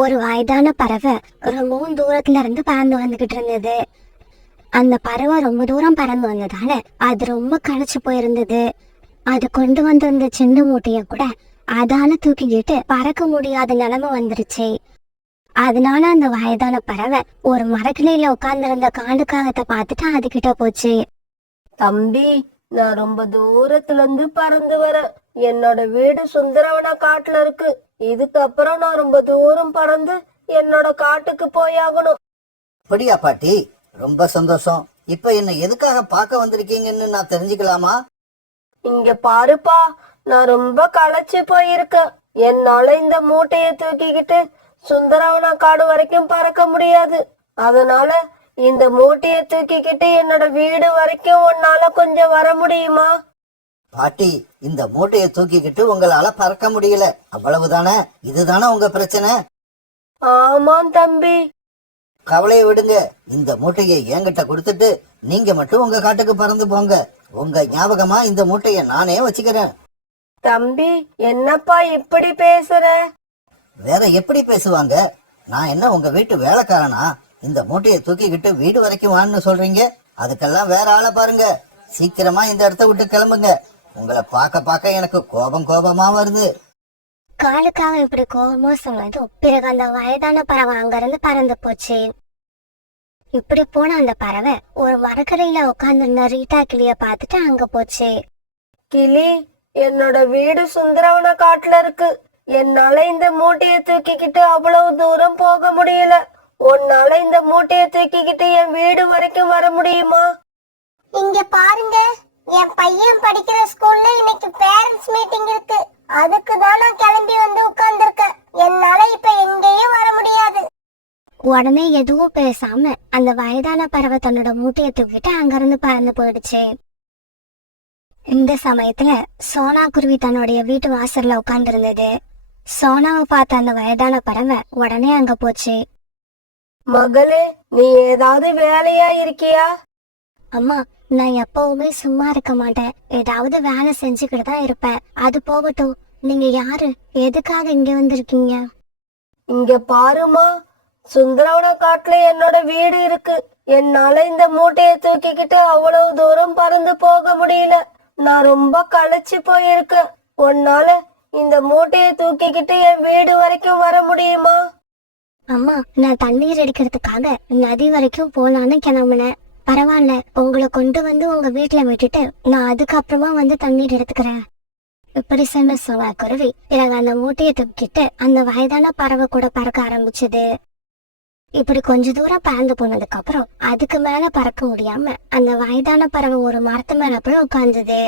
ஒரு வயதான பறவை ரொம்பவும் தூரத்துல இருந்து பறந்து வந்துகிட்டு இருந்தது. அந்த பறவை ரொம்ப தூரம் பறந்து வந்ததால அது ரொம்ப களைச்சு போயிருந்தது. அது கொண்டு வந்திருந்த சின்ன மூட்டைய கூட அதால தூக்கிக்கிட்டு பறக்க முடியாத நிலைமை வந்துருச்சு. அதனால அந்த வயதான பறவை ஒரு மரக்கிளையில உட்கார்ந்திருந்த காண்டுக்காகத்தை பார்த்துட்டு அதுகிட்ட போச்சு. தம்பி, நான் ரொம்ப தூரத்துல இருந்து பறந்து வரேன். என்னோட வீடு சுந்தரவன காட்டுல இருக்கு. இதுக்கப்புறம் நான் ரொம்ப தூரம் பறந்து என்னோட காட்டுக்கு போயாகணும். அப்படியா பாட்டி? ரொம்ப சந்தோஷம். இப்ப என்ன எதுக்காக பார்க்க வந்திருக்கீங்கன்னு நான் தெரிஞ்சுக்கலாமா? இங்க பாருப்பா, நான் ரொம்ப களைச்சு போயிருக்கேன். என்னால இந்த மூட்டைய தூக்கிக்கிட்டு சுந்தரவன காடு வரைக்கும் பறக்க முடியாது. அதனால இந்த மூட்டைய தூக்கிக்கிட்டு என்னோட வீடு வரைக்கும் உன்னால கொஞ்சம் வர முடியுமா? பாட்டி, இந்த மூட்டையை தூக்கிக்கிட்டு உங்களால பறக்க முடியல, அவ்வளவுதானே? இதுதானே உங்க பிரச்சனை? ஆமாம் தம்பி. கவலையை விடுங்க. இந்த மூட்டையை என்கிட்ட கொடுத்துட்டு நீங்க மட்டும் உங்க காட்டுக்கு பறந்து போங்க. உங்க ஞாபகமா இந்த மூட்டைய நானே வச்சுக்கிறேன். தம்பி, என்னப்பா இப்படி பேசுற? வேற எப்படி பேசுவாங்க? நான் என்ன உங்க வீட்டு வேலைக்காரனா? இந்த மூட்டையை தூக்கிக்கிட்டு வீடு வரைக்கும் வான்னு சொல்றீங்க? அதுக்கெல்லாம் வேற ஆளை பாருங்க. சீக்கிரமா இந்த இடத்த விட்டு கிளம்புங்க. உங்களை பார்க்க எனக்கு கோபமா வருது. காலுக்காக இப்படி கோபமா சொன்னதும் பிறகு அந்த வயதான பறவை அங்கிருந்து பறந்து போச்சு. இப்படி போன அந்த பறவை ஒரு மரக்கரையில உட்கார்ந்துருந்த ரீட்டா கிளிய பார்த்துட்டு அங்க போச்சு. கிளி, என்னோட வீடு சுந்தரவன காட்டுல இருக்கு. என்னால இந்த மூட்டையை தூக்கிக்கிட்டு அவ்வளவு தூரம் போக முடியல. உன்னால இந்த மூட்டையை தூக்கிக்கிட்டு என் வீடு வரைக்கும் வர முடியுமா? இங்க பாருங்க, என் பையன் படிக்கிற ஸ்கூல்ல இன்னைக்கு பேரண்ட்ஸ் மீட்டிங் இருக்கு. அதுக்கு தான் நான் கிளம்பி வந்து உட்கார்ந்துருக்கேன். என்னால இப்ப எங்கேயும் வர முடியாது. உடனே எதுவும் பேசாம அந்த வயதான பறவை தன்னோட மூட்டையை தூக்கிட்டு அங்கிருந்து பறந்து போயிடுச்சு. இந்த சமயத்துல சோனா குருவி தன்னுடைய வீட்டு வாசல்ல உட்கார்ந்து இருந்தது. சோனாவை பார்த்த அந்த வயதான பறவை உடனே அங்க போச்சு. மகளே, நீ ஏதாவது வேலையா இருக்கியா? அம்மா, நான் எப்பவுமே சும்மா இருக்க மாட்டேன். ஏதாவது வேலை செஞ்சுக்கிட்டு தான் இருப்பேன். அது போகட்டும், நீங்க யாரு? எதுக்காக இங்க வந்திருக்கீங்க? இங்க பாருமா, சுந்தரவன காட்டுல என்னோட வீடு இருக்கு. என்னால இந்த மூட்டையை தூக்கிக்கிட்டு அவ்வளவு தூரம் பறந்து போக முடியல. நான் ரொம்ப களைச்சு போயிருக்கேன். உன்னால இந்த மூட்டையை தூக்கிக்கிட்டு என் வீடு வரைக்கும் வர முடியுமா? அம்மா, நான் தண்ணீர் அடிக்கிறதுக்காக நதி வரைக்கும் போலான்னு கிளம்புனேன். பரவாயில்ல, உங்களை கொண்டு வந்து உங்க வீட்டுல விட்டுட்டு நான் அதுக்கப்புறமா வந்து தண்ணீர் எடுத்துக்கிறேன். இப்படி சொன்ன சோனா குருவி பிறகு அந்த மூட்டையை தூக்கிட்டு அந்த வயதான பறவை கூட பறக்க ஆரம்பிச்சது. இப்படி கொஞ்ச தூரம் பறந்து போனதுக்கு அப்புறம் அதுக்கு மேல பறக்க முடியாம அந்த வயதான பறவை ஒரு மரத்து மேல போய் உட்கார்ந்தது.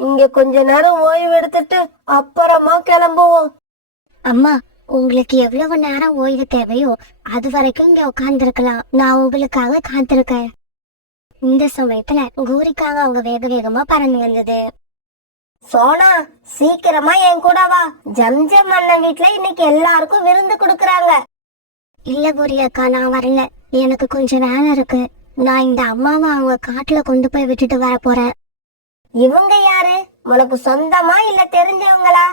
இங்க கொஞ்ச நேரம் ஓய்வு எடுத்துட்டு அப்புறமா கிளம்புவோம். அம்மா, உங்களுக்கு எவ்வளவு நேரம் ஓய்வு தேவையோ அது வரைக்கும் இங்க உட்கார்ந்து இருக்கலாம். நான் உங்களுக்காக காத்திருக்கேன். இந்த சமயத்துல கூரிக்காக அவங்க வேக வேகமா பறந்து வந்தது. சோனா, சீக்கிரமா என் கூட வா. ஜம்ஜம் அண்ணன் வீட்டுல இன்னைக்கு எல்லாருக்கும் விருந்து கொடுக்கறாங்க. இல்ல கூரி அக்கா, நான் வரல. எனக்கு கொஞ்சம் வேலை இருக்கு. நான் இந்த அம்மாவை அவங்க காட்டுல கொண்டு போய் விட்டுட்டு வர போறேன். இவங்க யாரு? உனக்கு சொந்தமா இல்ல தெரிஞ்சவங்களா?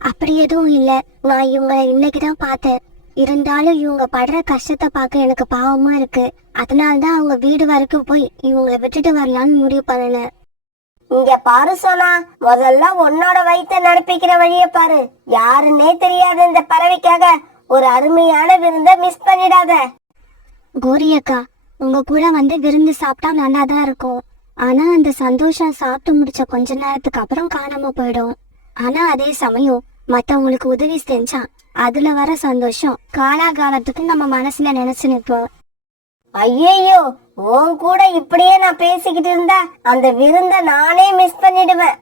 அப்படி எதுவும் இல்ல. நான் இவங்களை இன்னைக்குதான் பார்த்தேன். இருந்தாலும் இவங்க படுற கஷ்டத்தை பார்க்க எனக்கு பாவமா இருக்கு. அதனால்தான் அவங்க வீடு வரைக்கும் போய் இவங்களை விட்டுட்டு வரலான்னு முடிவு பண்ணேன். இங்க பாரு சோனா, முதல்ல உன்னோட வயிற்ற நடப்பிக்கிற வழிய பாரு. யாருன்னே தெரியாத இந்த பறவைக்காக ஒரு அருமையான விருந்த மிஸ் பண்ணிடாத. கோரி அக்கா, உங்க கூட வந்து விருந்து சாப்பிட்டா நல்லாதான் இருக்கும். ஆனா அந்த சந்தோஷம் சாப்பிட்டு முடிச்ச கொஞ்ச நேரத்துக்கு அப்புறம் காணாம போயிடும். ஆனா அதே சமயம் மத்தவங்களுக்கு உதவி செஞ்சா அதுல வர சந்தோஷம் காலாகாலத்துக்கு நம்ம மனசுல நினைச்சு நிற்போம். ஐயோ, உன் கூட இப்படியே நான் பேசிக்கிட்டு இருந்தா அந்த விருந்த நானே மிஸ் பண்ணிடுவேன்.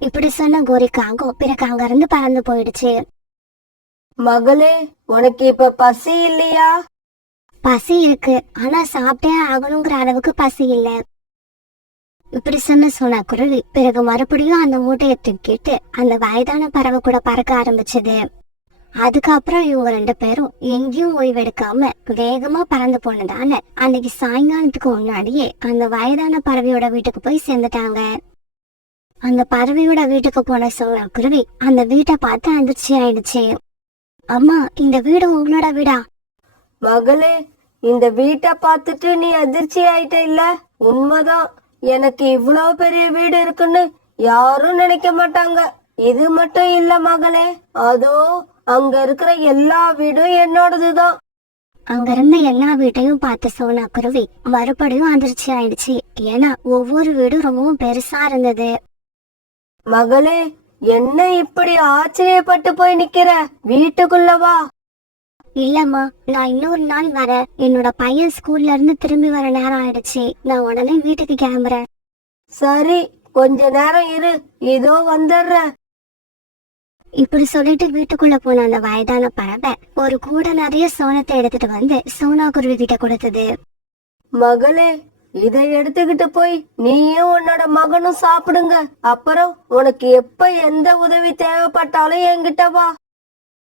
இப்படி சொன்ன கோரிக்காகும் பிறகு அங்க இருந்து பறந்து போயிடுச்சு. மகளே, உனக்கு இப்ப பசி இல்லையா? பசி இருக்கு, ஆனா சாப்பிட்டே ஆகணுங்கிற அளவுக்கு பசி இல்ல. இப்படி சொன்ன சோனா குருவி பிறகு மறுபடியும் அந்த மூட்டையை தூக்கிட்டு அந்த வயதான பறவை கூட பறக்க ஆரம்பிச்சது. அதுக்கப்புறம் இவங்க ரெண்டு பேரும் எங்கேயும் ஓய்வெடுக்காம வேகமா பறந்து போனதால அன்னைக்கு சாயங்காலத்துக்கு முன்னாடியே அந்த வயதான பறவையோட வீட்டுக்கு போய் சேர்ந்துட்டாங்க. அந்த பறவையோட வீட்டுக்கு போன சோனா குருவி அந்த வீட்டை பார்த்து அதிர்ச்சி ஆயிடுச்சு. அம்மா, இந்த வீடு உங்களோட வீடா? மகளே, இந்த வீட்டை பார்த்துட்டு நீ அதிர்ச்சி ஆயிட்ட இல்ல? உண்மைதான், எனக்கு இவ்வளவு பெரிய வீடு இருக்குன்னு யாரும் நினைக்க மாட்டாங்க. இது மட்டும் இல்ல மகளே, அதோ அங்க இருக்கிற எல்லா வீடும் என்னோடதுதான். அங்க இருந்த எல்லா வீட்டையும் பார்த்து சோனா குருவி மறுபடியும் அதிர்ச்சி ஆயிடுச்சு. ஏன்னா ஒவ்வொரு வீடும் ரொம்பவும் பெருசா இருந்தது. மகளே, என்ன இப்படி ஆச்சரியப்பட்டு போய் நிக்கிற? வீட்டுக்குள்ள வா. இல்லம்மா, நான் இன்னொரு நாள் வரேன். என்னோட பையன் ஸ்கூல்ல இருந்து திரும்பி வர நேரம் ஆயிடுச்சு. நான் உடனே வீட்டுக்கு கிளம்புறேன். சரி, கொஞ்ச நேரம் இரு, இதோ வந்துடுறேன். இப்படி சொல்லிட்டு வீட்டுக்குள்ள போன அந்த வயதான பறவை ஒரு கூட நிறைய சோளத்தை எடுத்துட்டு வந்து சோனா குருவி கிட்ட கொடுத்தது. மகளே, இதை எடுத்துக்கிட்டு போய் நீயும் உன்னோட மகனும் சாப்பிடுங்க. அப்புறம் உனக்கு எப்ப எந்த உதவி தேவைப்பட்டாலும் என்கிட்ட வா.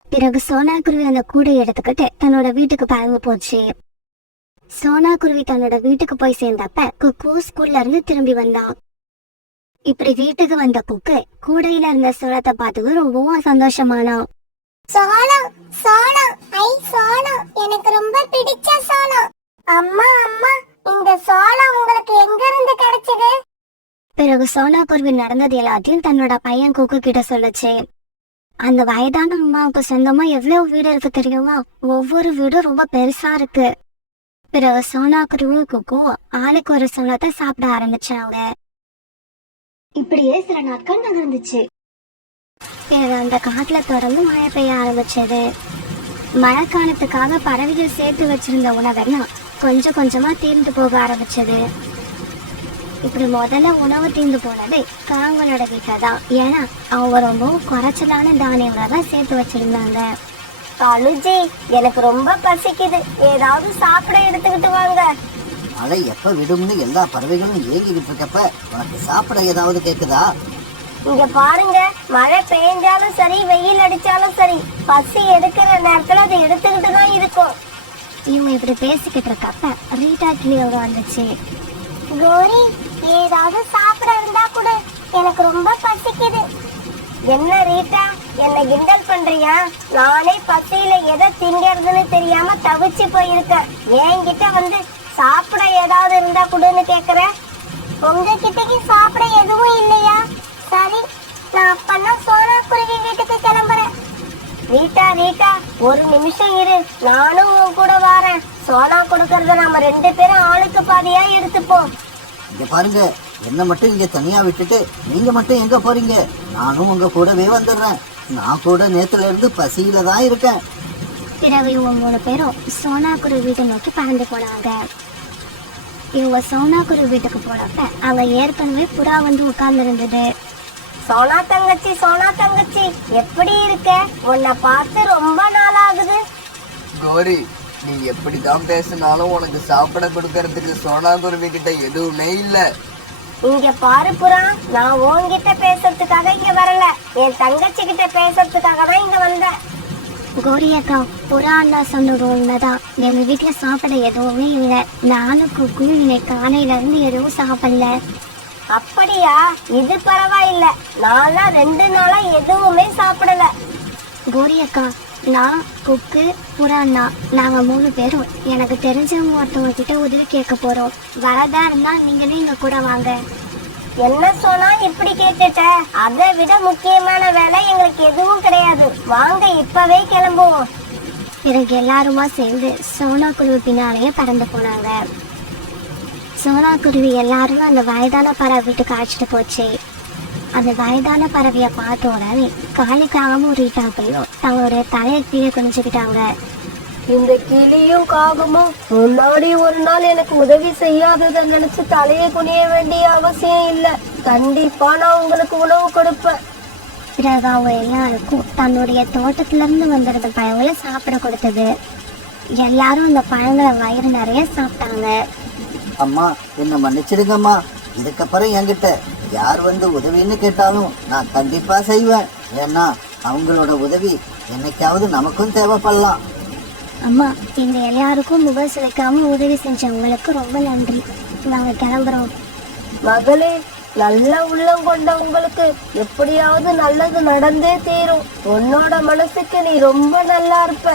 பிறகு சோனா குருவி அந்த கூடை எடுத்துக்கிட்டு தன்னோட வீட்டுக்கு பறந்து போச்சு. சோனா குருவி தன்னோட வீட்டுக்கு போய் சேர்ந்தப்ப குக்கு ஸ்கூல்ல இருந்து திரும்பி வந்தான். இப்படி வீட்டுக்கு வந்த குக்கு கூடையில இருந்த சோளத்தை பார்த்து ரொம்பவும் சந்தோஷமானான். சோளம் சோளம், ஐ சோளம், எனக்கு ரொம்ப பிடிச்ச சோளம். அம்மா அம்மா, இந்த சோளம் உங்களுக்கு எங்க இருந்து கிடைச்சது? பிறகு சோனா குருவி நடந்தது எல்லாத்தையும் தன்னோட பையன் குக்கு கிட்ட சொல்லுச்சு. அந்த வயதான அம்மாவுக்கு சொந்தமா எவ்வளவு வீடு இருக்கு தெரியுமா? ஒவ்வொரு வீடும் ரொம்ப பெருசா இருக்கு. பிறகு சோனா குருவியும் குக்கும் ஆளுக்கு ஒரு சோளத்தை சாப்பிட ஆரம்பிச்சாங்க. இப்படியே சில நாட்கள் நகர்ந்துச்சு. பிறகு அந்த காட்டுல தொடர்ந்து மழை பெய்ய ஆரம்பிச்சது. மழைக்காலத்துக்காக பறவைகள் சேர்த்து வச்சிருந்த உணவெல்லாம் கொஞ்சம் கொஞ்சமா தீர்ந்து போக ஆரம்பிச்சது. இப்படி முதல்ல உணவு தீர்ந்து போனது காங்களோட வீட்டுல தான். ஏன்னா அவங்க ரொம்ப குறைச்சலான தானியங்களை தான் சேர்த்து வச்சிருந்தாங்க. அழுஜி, எனக்கு ரொம்ப பசிக்குது, ஏதாவது சாப்பிட எடுத்துக்கிட்டு வாங்க. மழை எப்ப விடும்னு எல்லா பறவைகளும் ஏங்கிக்கிட்டு இருக்கப்ப உனக்கு சாப்பிட ஏதாவது கேக்குதா? இங்க பாருங்க, மழை பெய்ஞ்சாலும் சரி, வெயில் அடிச்சாலும் சரி, பசி எடுக்கிற நேரத்துல அதை எடுத்துக்கிட்டு தான் இருக்கும். இவங்க இப்படி பேசிக்கிட்டு இருக்கப்ப ரீட்டா கிளியோட வந்துச்சு. கோரி, ஏதாவது சாப்பிட இருந்தா கூட, எனக்கு ரொம்ப பசிக்குது. என்ன ரீட்டா, என்ன கிண்டல் பண்றியா? நானே பசியில எதை திங்கிறதுன்னு தெரியாம தவிச்சு போயிருக்கேன். என்கிட்ட வந்து சாப்பிட ஏதாவது இருந்தா கூடன்னு கேக்குற? உங்ககிட்டக்கு சாப்பிட எதுவும் இல்லையா? சரி, நான் அப்பன்னா சோனா குருவி வீட்டுக்கு கிளம்புறேன். ரீட்டா ரீட்டா, ஒரு நிமிஷம் இரு, நானும் உன் கூட வாரேன். சோனா கொடுக்கறத நம்ம 2 பேரும் ஆளுக்கு பாதியா எடுத்துப்போம். இங்க பாருங்க, என்ன மட்டும் இங்க தனியா விட்டுட்டு நீங்க மட்டும் எங்க போறீங்க? நானும் உங்க கூடவே வந்துடுறேன். நான் கூட நேத்துல இருந்து பசியில தான் இருக்கேன். பிறகு இவங்க 3 பேரும் சோனா குருவி வீட்டை நோக்கி பறந்து போனாங்க. இவங்க சோனா குருவி வீட்டுக்கு போனப்ப அவங்க ஏற்கனவே புறா வந்து உட்கார்ந்து இருந்தது. சோனா தங்கச்சி, சோனா தங்கச்சி, எப்படி இருக்க? உன்னை பார்த்து ரொம்ப நாள் ஆகுது. கோரி, நீ எப்படிதான் பேசினாலும் உனக்கு சாப்பிட கொடுக்கறதுக்கு சோனா குருவி கிட்ட எதுவுமே இல்ல. இங்க பாரு புறா, நான் உன்கிட்ட பேசுறதுக்காக இங்க வரல, என் தங்கச்சி கிட்ட பேசுறதுக்காக தான் இங்க வந்தேன். கோரி அக்கா, புறா அண்ணா சொன்னது உண்மைதான். எங்க வீட்டுல சாப்பிட எதுவுமே இல்லை. நானும் குக்கும் இன்னைக்கு காலையில இருந்து எதுவும் சாப்பிடல. அப்படியா? இது பரவாயில்ல, நான்லாம் 2 நாளா எதுவுமே சாப்பிடல. கோரி அக்கா, நான் குக்கு புறா அண்ணா நாங்க 3 பேரும் எனக்கு தெரிஞ்சவங்க ஒருத்தவங்க கிட்ட உதவி கேட்க போறோம். வரதா இருந்தா நீங்களே எங்க கூட வாங்க. என்ன சொன்னா இப்படி கேட்டுட்ட? அதை விட முக்கியமான வேலை எங்களுக்கு எதுவும் கிடையாது. வாங்க இப்பவே கிளம்புவோம். பிறகு எல்லாருமா சேர்ந்து சோனா குருவி பின்னாலேயே பறந்து போனாங்க. சோனா குருவி எல்லாரும் அந்த வயதான பறவை வீட்டுக்கு அழைச்சிட்டு போச்சு. அந்த வயதான பறவைய பார்த்த உடனே காளிக்காகவும் ரீட்டாப்பையும் தங்களுடைய தலையை கீழே குனிஞ்சுக்கிட்டாங்க. இந்த கிளியும் காகமும் முன்னாடி ஒரு நாள் எனக்கு உதவி செய்யாததை நினைச்சு தலையை குனிய வேண்டிய அவசியம் இல்ல. கண்டிப்பா நான் உங்களுக்கு உணவு கொடுப்பேன். பிறகு அவங்க எல்லாருக்கும் தன்னுடைய தோட்டத்துல இருந்து வந்திருந்த பழங்களை சாப்பிட கொடுத்தது. எல்லாரும் அந்த பழங்களை வயிறு நிறைய சாப்பிட்டாங்க. அம்மா, என்ன மன்னிச்சிடுங்கம்மா. இதுக்கப்புறம் என்கிட்ட யார் வந்து உதவின்னு கேட்டாலும் நான் கண்டிப்பா செய்வேன். ஏன்னா அவங்களோட உதவி என்னைக்காவது நமக்கும் தேவைப்படலாம். அம்மா, எங்க எல்லாருக்கும் முகம் சுவைக்காம உதவி செஞ்சவங்களுக்கு ரொம்ப நன்றி. நாங்க கிளம்புறோம். மகளே, நல்ல உள்ளம் கொண்ட உங்களுக்கு எப்படியாவது நல்லது நடந்தே தீரும். உன்னோட மனசுக்கு நீ ரொம்ப நல்லா இருப்ப.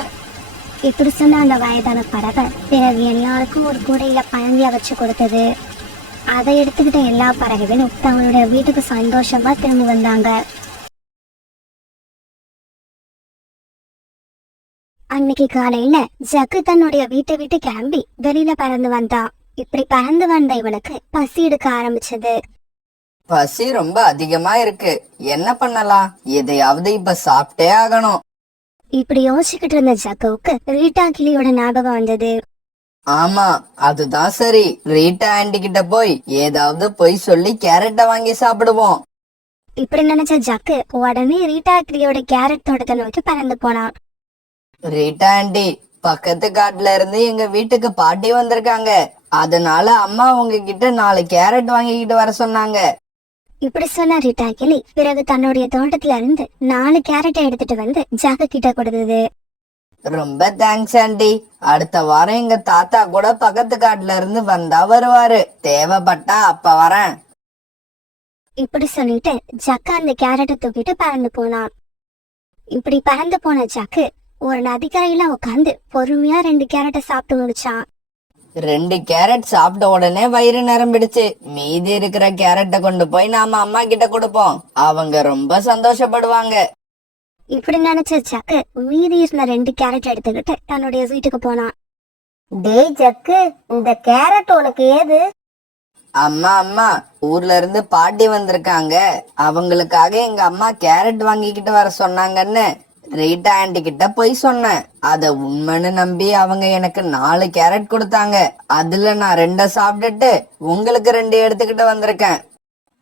இப்படி சொன்ன அந்த வயதான பறவை பிறகு எல்லாருக்கும் ஒரு கூடையில பழங்கிய வச்சு கொடுத்தது. அதை எடுத்துக்கிட்ட எல்லா பறவைகளும் தங்களுடைய வீட்டுக்கு சந்தோஷமா திரும்பி வந்தாங்க. அன்னைக்கு காலையில ஜக்கு தன்னுடைய வீட்டை விட்டு கிளம்பி வெளியில பறந்து வந்தான். இப்படி பறந்து வந்த இவனுக்கு பசி எடுக்க ஆரம்பிச்சது. பசி ரொம்ப அதிகமா இருக்கு, என்ன பண்ணலாம்? எதையாவது இப்ப சாப்பிட்டே ஆகணும். இப்படி யோசிச்சுக்கிட்டு இருந்த ஜக்குவுக்கு ரீட்டா கிளியோட ஞாபகம் வந்தது. ஆமா, அதுதான் சரி. ரீட்டா ஆண்டி கிட்ட போய் ஏதாவது பொய் சொல்லி கேரட்டை வாங்கி சாப்பிடுவோம். இப்படி நினைச்ச ஜக்கு உடனே ரீட்டா கிளியோட கேரட் தோட்டத்தை நோக்கி பறந்து போனான். ரீட்டா ஆண்டி, பக்கத்து காட்டுல இருந்து எங்க வீட்டுக்கு பாட்டி வந்திருக்காங்க. அதனால அம்மா உங்ககிட்ட 4 கேரட் வாங்கிக்கிட்டு வர சொன்னாங்க. இப்படி சொன்ன ரீட்டா கிளி பிறகு தன்னுடைய தோட்டத்துல இருந்து 4 கேரட்டை எடுத்துட்டு வந்து ஜக்கு கிட்ட கொடுத்தது. ரொம்ப தேங்க்ஸ் ஆண்டி. அடுத்த வாரம் எங்க தாத்தா கூட பக்கத்து காட்டுல இருந்து வந்தா வருவாரு. தேவைப்பட்டா அப்ப வரேன். இப்படி சொல்லிட்டு ஜக்கு அந்த கேரட்டை தூக்கிட்டு பறந்து போனான். இப்படி பறந்து போன ஜக்கு ஒரு நதிக்கரையில உட்காந்து பொறுமையா 2 கேரட்டை சாப்பிட்டு முடிச்சான். 2 கேரட் சாப்பிட்ட உடனே வயிறு நிரம்பிடுச்சு. மீதி இருக்கிற கேரட்டை கொண்டு போய் நாம அம்மா கிட்ட கொடுப்போம். அவங்க ரொம்ப சந்தோஷப்படுவாங்க. இப்படி நினைச்ச ஜக்கு மீதி இருந்த 2 கேரட் எடுத்துக்கிட்டு தன்னுடைய வீட்டுக்கு போனான். டேய் ஜக்கு, இந்த கேரட் உனக்கு ஏது? அம்மா அம்மா, ஊர்ல இருந்து பாட்டி வந்திருக்காங்க. அவங்களுக்காக எங்க அம்மா கேரட் வாங்கிக்கிட்டு வர சொன்னாங்கன்னு ரீட்டா ஆண்டி கிட்ட போய் சொன்னேன். அத உண்மைன்னு நம்பி அவங்க எனக்கு 4 கேரட் கொடுத்தாங்க. அதுல நான் 2 சாப்பிட்டுட்டு உங்களுக்கு 2 எடுத்துக்கிட்டு வந்திருக்கேன்.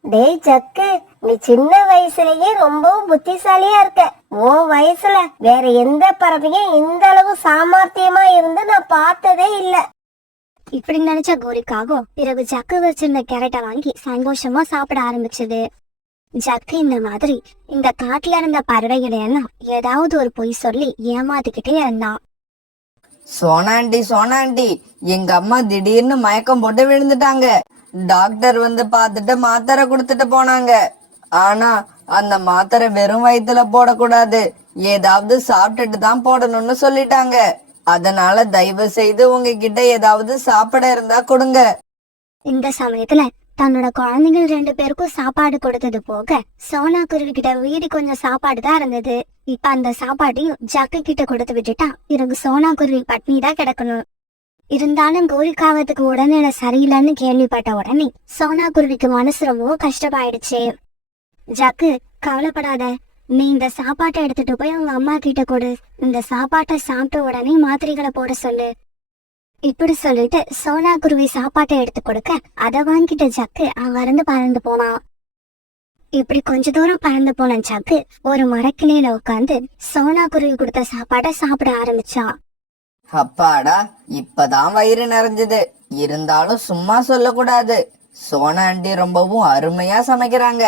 டேய் ஜக்கு, நீ சின்ன வயசுலயே ரொம்பவும் புத்திசாலியா இருக்க. உன் வயசுல வேற எந்த பறவையும் இந்த அளவு சாமர்த்தியமா இருந்து நான் பார்த்ததே இல்ல. இப்படி நினைச்ச கோரிக்காகோ பிறகு ஜக்கு வச்சிருந்த கேரட்டை வாங்கி சந்தோஷமா சாப்பிட ஆரம்பிச்சது. ஜக்கு இந்த மாதிரி இந்த காட்டுல இருந்த பறவைகளை எல்லாம் ஏதாவது ஒரு பொய் சொல்லி ஏமாத்திக்கிட்டே இருந்தான். சோனாண்டி சோனாண்டி, எங்க அம்மா திடீர்னு மயக்கம் போட்டு விழுந்துட்டாங்க. டாக்டர் வந்து பார்த்துட்டு மாத்திரை கொடுத்துட்டு போனாங்க. ஆனா அந்த மாத்திரை வெறும் வயித்துல போடக்கூடாது, ஏதாவது சாப்பிட்டுட்டு தான் போடணும்னு சொல்லிட்டாங்க. அதனால தயவு செய்து உங்ககிட்ட ஏதாவது சாப்பிட இருந்தா கொடுங்க. இந்த சமயத்துல தன்னோட குழந்தைகள் 2 பேருக்கும் சாப்பாடு கொடுத்தது போக சோனா குருவி கிட்ட வீடு கொஞ்சம் சாப்பாடு தான் இருந்தது. இப்ப அந்த சாப்பாட்டையும் ஜக்கு கிட்ட கொடுத்து விட்டுட்டா பிறகு சோனா குருவி பட்னி தான் கிடக்கணும். இருந்தாலும் கோரிக்காவதுக்கு உடல்நிலை சரியில்லைன்னு கேள்விப்பட்ட உடனே சோனா குருவிக்கு மனசு ரொம்ப கஷ்டமாயிடுச்சு. ஜக்கு, கவலைப்படாத, நீ இந்த சாப்பாட்டை எடுத்துட்டு போய் உங்க அம்மா கிட்ட கொடு. இந்த சாப்பாட்டை சாப்பிட்ட உடனே மாத்திரைகளை போட சொல்லு. இப்படி சொல்லிட்டு சோனா குருவி சாப்பாட்டை எடுத்து கொடுக்க அதை வாங்கிட்ட ஜக்கு அங்க இருந்து பறந்து போனான். இப்படி கொஞ்ச தூரம் பறந்து போன ஜக்கு ஒரு மரக்கிளையில உட்காந்து சோனா குருவி கொடுத்த சாப்பாட்டை சாப்பிட ஆரம்பிச்சான். அப்பாடா, இப்பதான் வயிறு நிறைஞ்சது. இருந்தாலும் சும்மா சொல்லக்கூடாது. சோனா ஆண்டி ரொம்பவும் அருமையா சமைக்கிறாங்க.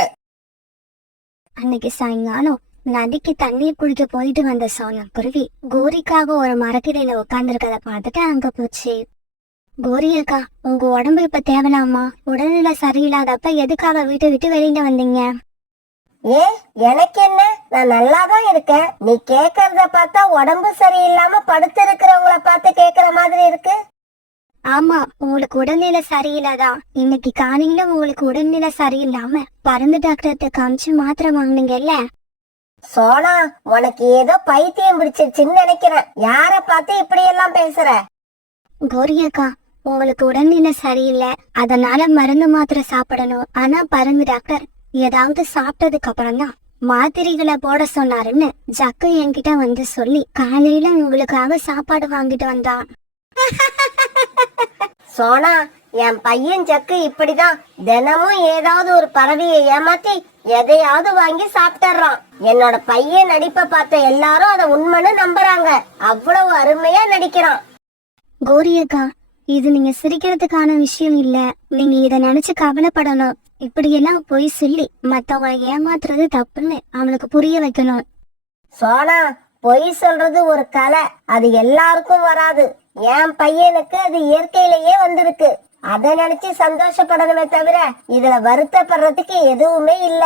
அன்னைக்கு சாயங்காலம் நதிக்கு தண்ணீர் குடிக்க போயிட்டு வந்த சோனா குருவி கோரிக்காக ஒரு மரக்கிளையில உட்கார்ந்துருக்கத பார்த்துட்டு அங்க போச்சு. கோரி அக்கா, உங்க உடம்பு இப்ப தேவலாமா? உடல்நிலை சரியில்லாதப்ப எதுக்காக வீட்டை விட்டு வெளியில வந்தீங்க? ஏ, எனக்கு என்ன, நான் நல்லாதான் இருக்கேன். நீ கேக்குறத பார்த்தா உடம்பு சரியில்லாம படுத்து இருக்கிறவங்கள பார்த்து கேக்குற மாதிரி இருக்கு. ஆமா, உங்களுக்கு உடல்நிலை சரியில்லாதான். இன்னைக்கு காலையில உங்களுக்கு உடல்நிலை சரியில்லாம பறந்து டாக்டர்கிட்ட காமிச்சு மாத்திரை வாங்கினீங்கல்ல. சோனா, உனக்கு ஏதோ பைத்தியம் பிடிச்சிருச்சுன்னு நினைக்கிறேன். யார பார்த்து இப்படி எல்லாம் பேசுற? கோரி அக்கா, உங்களுக்கு உடல்நிலை சரியில்லை, அதனால மருந்து மாத்திரை சாப்பிடணும். ஆனா பறந்து டாக்டர் ஏதாவது சாப்பிட்டதுக்கு அப்புறம் தான் மாத்திரைகளை போட சொன்னாருன்னு ஜக்கு என்கிட்ட வந்து சொல்லி காலையில உங்களுக்காக சாப்பாடு வாங்கிட்டு வந்தான். சோனா, என் பையன் ஜக்கு இப்படிதான் தினமும் ஏதாவது ஒரு பறவையை ஏமாத்தி எதையாவது வாங்கி சாப்பிட்டுறான். என்னோட பையன் நடிப்பை பார்த்த எல்லாரும் அதை உண்மைன்னு நம்புறாங்க. அவ்வளவு அருமையா நடிக்கிறான். கோரி அக்கா, இது நீங்க சிரிக்கிறதுக்கான விஷயம் இல்ல. நீங்க இத நினைச்சு கவலைப்படணும். இப்படி எல்லாம் பொய் சொல்லி மத்தவங்களை ஏமாத்துறது தப்புன்னு அவனுக்கு புரிய வைக்கணும். சோனா, பொய் சொல்றது ஒரு கலை, அது எல்லாருக்கும் வராது. என் பையனுக்கு அது இயற்கையிலேயே வந்திருக்கு. அத நினைச்சு சந்தோஷப்படணுமே தவிர இதுல வருத்தப்படுறதுக்கு எதுவுமே இல்ல.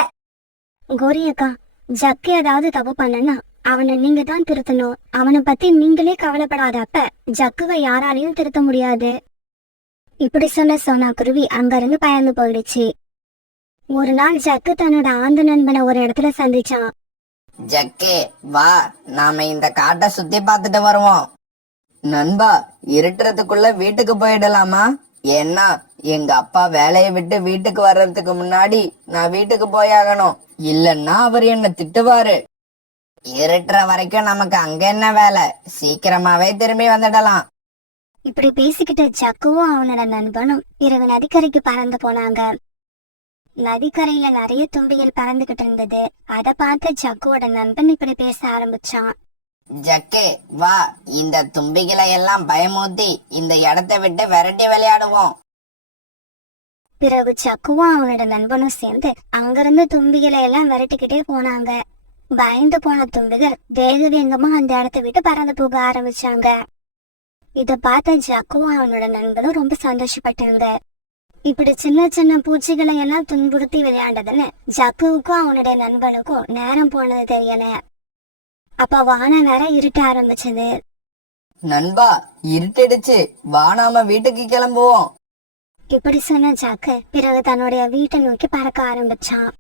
கோரி அக்கா, ஜக்கு ஏதாவது தப்பு பண்ணனா அவனை நீங்க தான் திருத்தணும். அவனை பத்தி நீங்களே கவலைப்படாதப்ப ஜக்குவை யாராலையும் திருத்த முடியாது. இப்படி சொன்ன சோனா குருவி அங்கிருந்து பயந்து போயிடுச்சு. ஒரு நாள் ஜக்கு தன்னோட ஆந்த நண்பனை ஒரு இடத்துல சந்திச்சான். ஜக்கே வா, நாம இந்த காட்டை சுத்தி பார்த்துட்டு வருவோம். நண்பா, இருட்டுறதுக்குள்ள வீட்டுக்கு போயிடலாமா? ஏன்னா எங்க அப்பா வேலையை விட்டு வீட்டுக்கு வர்றதுக்கு முன்னாடி நான் வீட்டுக்கு போயாகணும். இல்லன்னா அவர் என்ன திட்டுவாரு. இருட்டுற வரைக்கும் நமக்கு அங்க என்ன வேலை? சீக்கிரமாவே திரும்பி வந்துடலாம். இப்படி பேசிக்கிட்ட ஜக்குவும் அவனோட நண்பனும் இரவு நதிக்கரைக்கு பறந்து போனாங்க. நதிக்கரையில நிறைய தும்பிகள் பறந்துகிட்டு இருந்தது. அத பார்த்து ஜக்குவோட நண்பன் இப்படி பேச ஆரம்பிச்சான். ஜக்கே வா, இந்த தும்பிகளை எல்லாம் பயமூத்தி இந்த இடத்தை விட்டு விரட்டி விளையாடுவோம். பிறகு ஜக்குவும் அவனோட நண்பனும் சேர்ந்து அங்கிருந்து தும்பிகளை எல்லாம் விரட்டிக்கிட்டே போனாங்க. பயந்து போன தும்பிகள் வேக வேகமா அந்த இடத்தை விட்டு பறந்து போக ஆரம்பிச்சாங்க. இத பார்த்த ஜக்குவும் அவனோட நண்பனும் ரொம்ப சந்தோஷப்பட்டாங்க. இப்படி சின்ன சின்ன பூச்சிகளை எல்லாம் துன்புறுத்தி விளையாண்டதுன்னு ஜக்குவுக்கும் அவனுடைய நண்பனுக்கும் நேரம் போனது தெரியல. அப்ப வானம் வேற இருட்ட ஆரம்பிச்சது. நண்பா, இருட்டிடுச்சு, வா நாம வீட்டுக்கு கிளம்புவோம். இப்படி சொன்ன ஜக்கு பிறகு தன்னுடைய வீட்டை நோக்கி பறக்க ஆரம்பிச்சான்.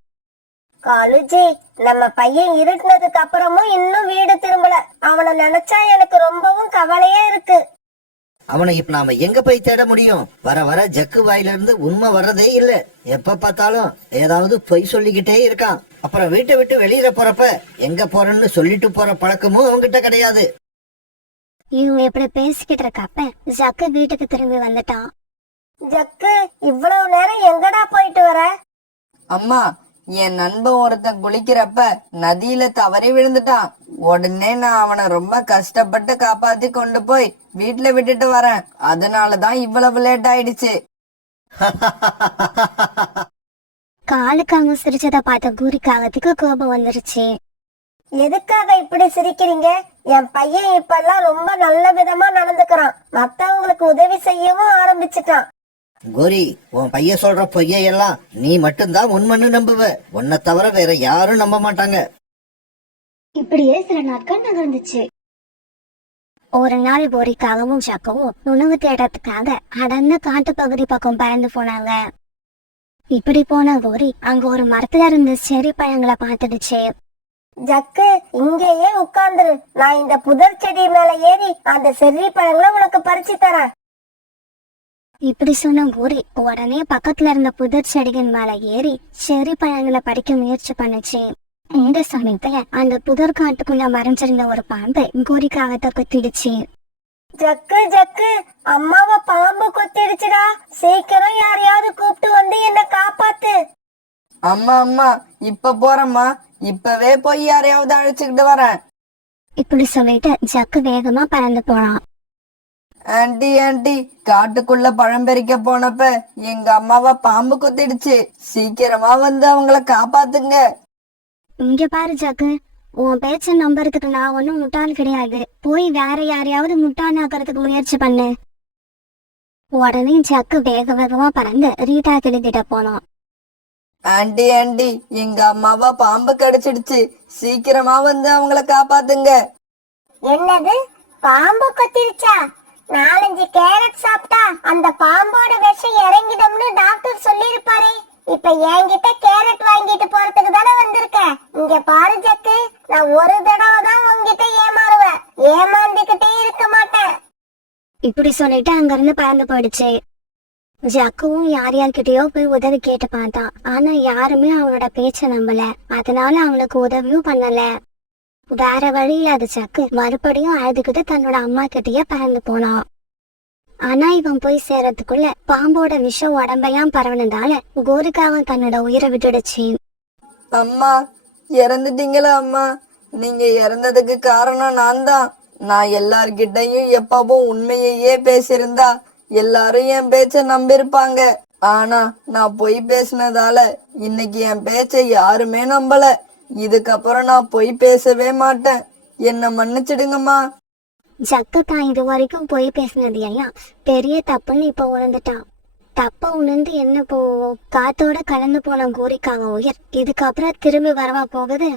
காலுஜி, நம்ம பையன் இருட்டினதுக்கு அப்புறமும் இன்னும் வீடு திரும்பல. அவனை நினைச்சா எனக்கு ரொம்பவும் கவலையா இருக்கு. அவனை இப்ப நாம எங்க போய் தேட முடியும்? வர வர ஜக்கு வாயில இருந்து உண்மை வர்றதே இல்ல. எப்ப பார்த்தாலும் ஏதாவது பொய் சொல்லிக்கிட்டே இருக்கான். அப்புறம் வீட்டை விட்டு வெளியில போறப்ப எங்க போறேன்னு சொல்லிட்டு போற பழக்கமும் அவங்கிட்ட கிடையாது. இவங்க இப்படி பேசிக்கிட்டு இருக்கப்ப ஜக்கு வீட்டுக்கு திரும்பி வந்துட்டான். ஜக்கு, இவ்வளவு நேரம் எங்கடா போயிட்டு வர? அம்மா, என் நண்பன் ஒருத்தன் குளிக்கிறப்ப நதியில தவறி விழுந்துட்டான். உடனே நான் அவனை ரொம்ப கஷ்டப்பட்டு காப்பாத்தி கொண்டு போய் வீட்டுல விட்டுட்டு வரேன். அதனாலதான் இவ்வளவு லேட் ஆயிடுச்சு. காலுக்கு அவங்க சிரிச்சதை பார்த்த கூரிக்காகத்துக்கு கோபம் வந்துருச்சு. எதுக்காக இப்படி சிரிக்கிறீங்க? என் பையன் இப்பெல்லாம் ரொம்ப நல்ல விதமா நடந்துக்கிறான். மத்தவங்களுக்கு உதவி செய்யவும் ஆரம்பிச்சுட்டான். கோரி, உன் பையன் சொல்ற பொய்யெல்லாம் நீ மட்டும்தான் உண்மைன்னு நம்புவ. உன்னை தவிர வேற யாரும் நம்ப மாட்டாங்க. இப்படியே சில நாட்கள் நகர்ந்துச்சு. ஒரு நாள் கோரிக்காகவும் ஜக்கவும் உணவு தேடுறதுக்காக அடர்ந்த காட்டு பகுதி பக்கம் பறந்து போனாங்க. இப்படி போன கோரி அங்க ஒரு மரத்துல இருந்த செரி பழங்களை பார்த்துடுச்சு. ஜக்கு, இங்கேயே உட்கார்ந்துரு. நான் இந்த புதர் செடி மேல ஏறி அந்த செர்ரி பழங்களை உனக்கு பறிச்சு தரேன். இப்படி சொன்ன கோரி உடனே பக்கத்துல இருந்த புதர் செடிகள் மேல ஏறி செரி பழங்களை பறிக்க முயற்சி பண்ணுச்சு. இந்த சமயத்துல அந்த புதர் காட்டுக்குள்ள மறைஞ்சிருந்த ஒரு பாம்பு கோரிக்காகத்தை கொத்திடுச்சு. ஜக்கு ஜக்கு, அம்மாவை பாம்பு கொத்திடுச்சுடா. சீக்கிரம் யாரையாவது கூப்பிட்டு வந்து என்ன காப்பாத்து. அம்மா அம்மா, இப்ப போறேம்மா. இப்பவே போய் யாரையாவது அழைச்சுக்கிட்டு வரேன். இப்படி சொல்லிட்டு ஜக்கு வேகமா பறந்து போனான். ஆண்டி ஆண்டி, காட்டுக்குள்ள பழம் பறிக்க போனப்ப எங்க அம்மாவை பாம்பு கொத்திடுச்சு. சீக்கிரமா வந்து அவங்கள காப்பாத்துங்க. இங்க பாரு ஜக்கு, உன் பேச்ச நம்புறதுக்கு நான் ஒன்னும் முட்டாள் கிடையாது. போய் வேற யாரையாவது முட்டாளாக்குறதுக்கு முயற்சி பண்ணு. உடனே ஜக்கு வேக வேகமா பறந்து ரீட்டா கிட்ட போனான். ஆண்டி ஆண்டி, எங்க அம்மாவை பாம்பு கடிச்சிடுச்சு. சீக்கிரமா வந்து அவங்கள காப்பாத்துங்க. என்னது, பாம்பு கொத்திருச்சா? 4-5 கேரட் சாப்பிட்டா அந்த பாம்போட விஷம் இறங்கிடும்னு டாக்டர் சொல்லிருப்பாரு. இப்ப என்கிட்ட கேரட் வாங்கிட்டு போறதுக்கு தானே வந்திருக்க. இங்க பாரு ஜக்கு, நான் ஒரு தடவை தான் உங்ககிட்ட ஏமாறுவேன். ஏமாந்துகிட்டே இருக்க மாட்டேன். இப்படி சொல்லிட்டு அங்கிருந்து பறந்து போயிடுச்சு. ஜக்குவும் யார் யார்கிட்டயோ போய் உதவி கேட்டு பார்த்தான். ஆனா யாருமே அவனோட பேச்ச நம்பல. அதனால அவனுக்கு உதவியும் பண்ணல. வேற வழி இல்லாத ஜக்கு மறுபடியும் அழுதுகிட்டு தன்னோட அம்மா கிட்டயே பறந்து போனான். ஆனா இவன் போய் சேர்றதுக்குள்ள பாம்போட விஷம் உடம்பெல்லாம் பரவனதால கோரிக்காவும் தன்னோட உயிரை விட்டுடுச்சு. அம்மா, இறந்துட்டீங்களா அம்மா? நீங்க இறந்ததுக்கு காரணம் நான் தான். நான் எல்லார்கிட்டையும் எப்பவும் உண்மையையே பேசியிருந்தா எல்லாரும் என் பேச்ச நம்பிருப்பாங்க. ஆனா நான் பொய் பேசினதால இன்னைக்கு என் பேச்ச யாருமே நம்பல. இதுக்கப்புறம் நான் பொய் பேசவே மாட்டேன். என்ன மன்னிச்சிடுங்கம்மா. ஜக்கு தான் இது வரைக்கும் பொய் பேசினது எல்லாம் பெரிய தப்புன்னு இப்ப உணர்ந்துட்டான். தப்பா உணர்ந்து என்ன போவோம்? காத்தோட கலந்து போன கோரிக்காக உயிர் இதுக்கப்புறம் திரும்பி வரவா போகுது?